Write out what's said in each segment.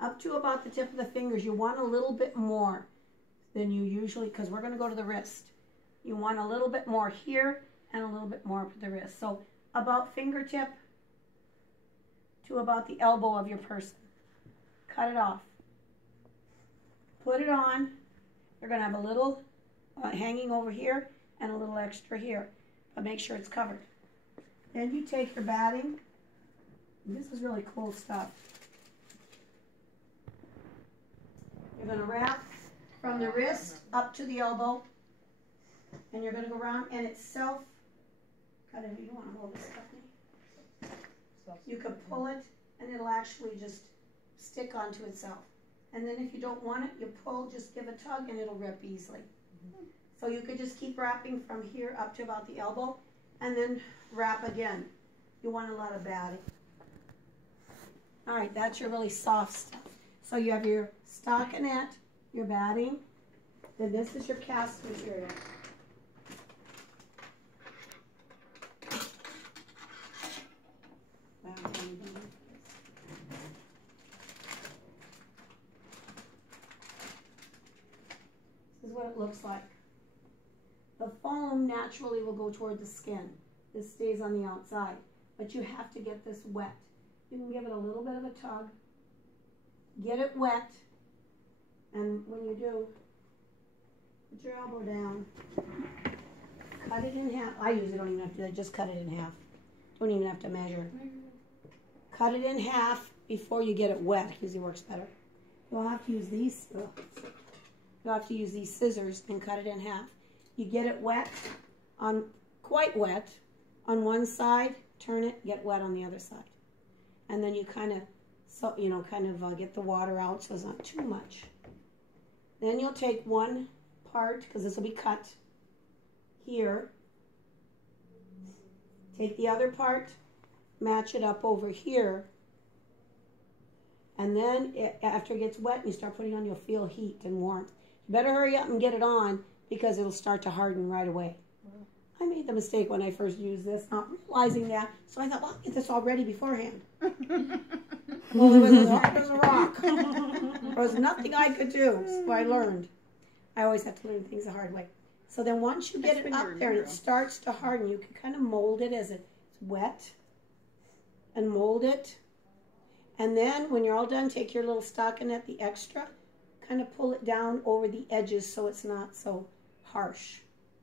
up to about the tip of the fingers. You want a little bit more than you usually, because we're going to go to the wrist. You want a little bit more here and a little bit more for the wrist. So about fingertip to about the elbow of your person. Cut it off. Put it on. You're going to have a little hanging over here and a little extra here, but make sure it's covered. Then you take your batting. This is really cool stuff. You're going to wrap from the wrist up to the elbow, and you're going to go around, and it's self, kind of, you don't want to hold this stuff. You can pull it, and it'll actually just stick onto itself. And then if you don't want it, you pull, just give a tug, and it'll rip easily. So you could just keep wrapping from here up to about the elbow, and then wrap again. You want a lot of batting. All right, that's your really soft stuff. So you have your stockinette, your batting, then this is your cast material. This is what it looks like. The foam naturally will go toward the skin. This stays on the outside, but you have to get this wet. You can give it a little bit of a tug, get it wet, and when you do, put your elbow down, cut it in half. I usually don't even have to do that, just cut it in half. Don't even have to measure. Cut it in half before you get it wet. Usually works better. You'll have to use these. You'll have to use these scissors and cut it in half. You get it wet, quite wet, on one side. Turn it, get wet on the other side, and then you kind of, get the water out so it's not too much. Then you'll take one part, because this will be cut here. Take the other part, match it up over here, and then after it gets wet and you start putting on, you'll feel heat and warmth. You better hurry up and get it on, because it'll start to harden right away. I made the mistake when I first used this, not realizing that, so I thought, well, I'll get this all ready beforehand. Well, it was as hard as a rock. There was nothing I could do, so I learned. I always have to learn things the hard way. So then once you get it up there and it starts to harden, you can kind of mold it as it's wet, and mold it. And then when you're all done, take your little stockinette, the extra, kind of pull it down over the edges so it's not so harsh,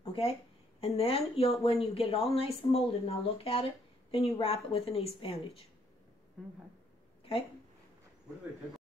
okay? And then when you get it all nice and molded, and I'll look at it, then you wrap it with an ace bandage. Okay?